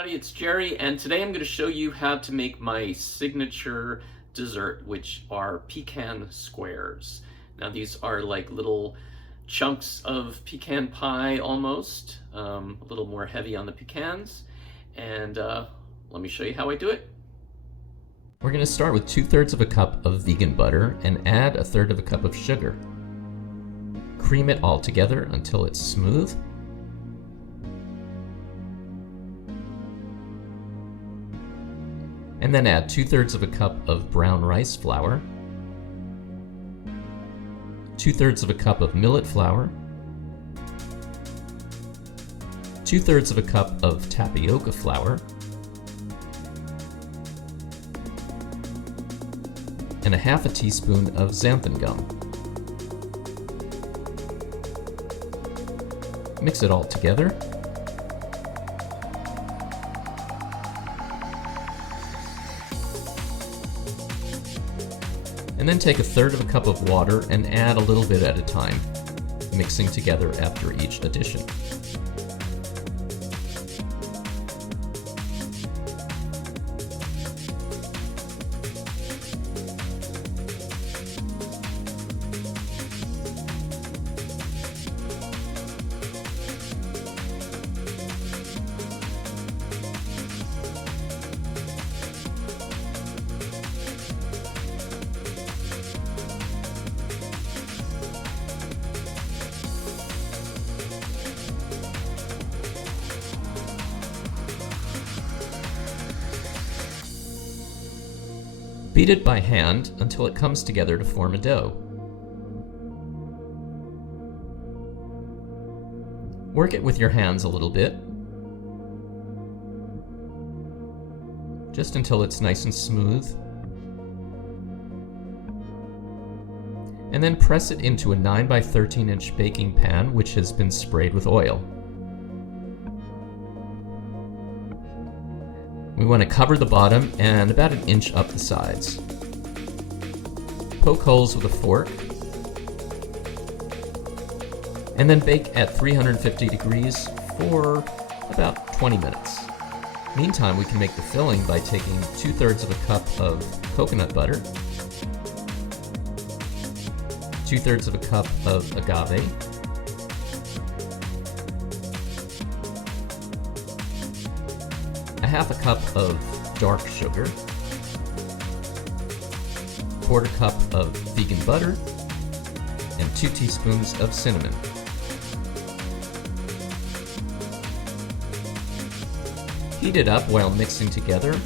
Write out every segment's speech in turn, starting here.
everybody, it's Jerry, and today I'm going to show you how to make my signature dessert, which are pecan squares. Now these are like little chunks of pecan pie almost, a little more heavy on the pecans, and let me show you how I do it. We're going to start with 2/3 of a cup of vegan butter and add 1/3 of a cup of sugar. Cream it all together until it's smooth. And then add 2/3 of a cup of brown rice flour, 2/3 of a cup of millet flour, 2/3 of a cup of tapioca flour, and 1/2 teaspoon of xanthan gum. Mix it all together. And then take 1/3 of a cup of water and add a little bit at a time, mixing together after each addition. Beat it by hand until it comes together to form a dough. Work it with your hands a little bit, just until it's nice and smooth. And then press it into a 9 by 13 inch baking pan which has been sprayed with oil. We want to cover the bottom and about 1 inch up the sides. Poke holes with a fork, and then bake at 350 degrees for about 20 minutes. Meantime, we can make the filling by taking 2/3 of a cup of coconut butter, 2/3 of a cup of agave, 1/2 cup of dark sugar, 1/4 cup of vegan butter, and 2 teaspoons of cinnamon. Heat it up while mixing together,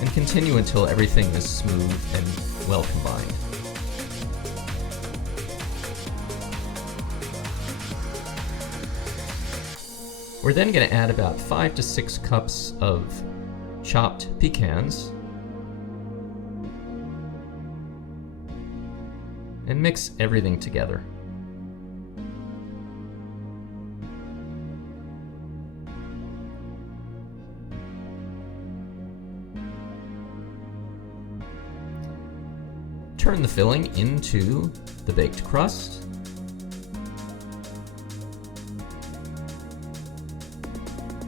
and continue until everything is smooth and well combined. We're then going to add about 5 to 6 cups of chopped pecans and mix everything together. Turn the filling into the baked crust.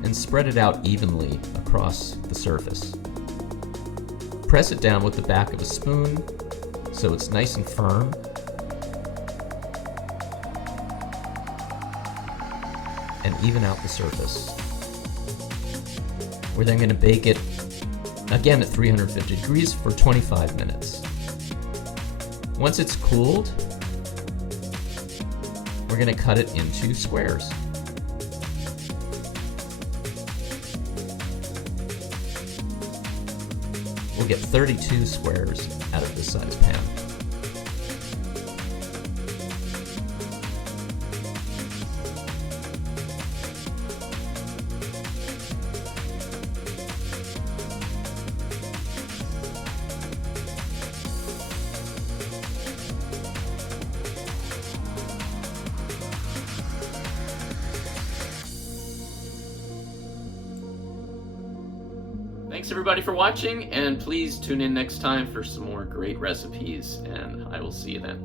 And spread it out evenly across the surface. Press it down with the back of a spoon so it's nice and firm. And even out the surface. We're then going to bake it again at 350 degrees for 25 minutes. Once it's cooled, we're going to cut it into squares. We'll get 32 squares out of this size pan. Thanks everybody for watching, and please tune in next time for some more great recipes, and I will see you then.